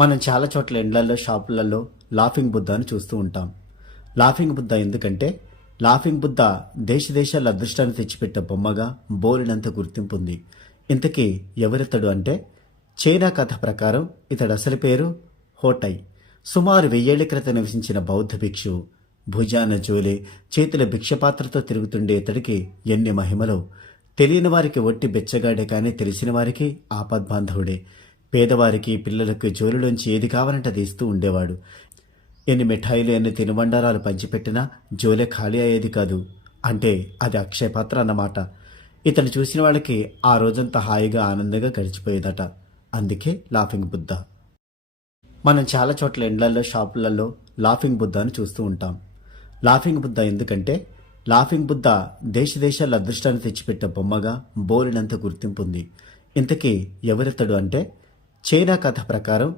మనం చాలా చోట్ల ఇండ్లల్లో షాపులలో లాఫింగ్ బుద్ధను చూస్తూ ఉంటాం. లాఫింగ్ బుద్ధ ఎందుకంటే లాఫింగ్ బుద్ధ దేశ దేశాల అదృష్టాన్ని తెచ్చిపెట్టే బొమ్మగా బోలినంత గుర్తింపు ఉంది. ఇంతకీ ఎవరితడు అంటే చైనా కథ ప్రకారం ఇతడు అసలు పేరు హోటై. సుమారు వెయ్యేళ్ళ క్రితం నివసించిన బౌద్ధ భిక్షు భుజాన జోలే చేతుల భిక్షపాత్రతో తిరుగుతుండే ఇతడికి ఎన్ని మహిమలో. తెలియని వారికి ఒట్టి బెచ్చగాడే కానీ తెలిసిన వారికి ఆపద్బాంధవుడే. పేదవారికి పిల్లలకు జోలిలోంచి ఏది కావాలంటే అది ఇస్తూ ఉండేవాడు. ఎన్ని మిఠాయిలు ఎన్ని తినుబండారాలు పంచిపెట్టినా జోలే ఖాళీ అయ్యేది కాదు. అంటే అది అక్షయపాత్ర అన్నమాట. ఇతను చూసిన వాళ్ళకి ఆ రోజంతా హాయిగా ఆనందంగా గడిచిపోయేదట. అందుకే లాఫింగ్ బుద్ధ. మనం చాలా చోట్ల ఇండ్లల్లో షాపులలో లాఫింగ్ బుద్ధను చూస్తూ ఉంటాం. లాఫింగ్ బుద్ధ ఎందుకంటే లాఫింగ్ బుద్ధ దేశ దేశాల అదృష్టాన్ని తెచ్చిపెట్టే బొమ్మగా బోలినంత గుర్తింపు ఉంది. ఇంతకీ ఎవరితడు అంటే చైనా కథ ప్రకారం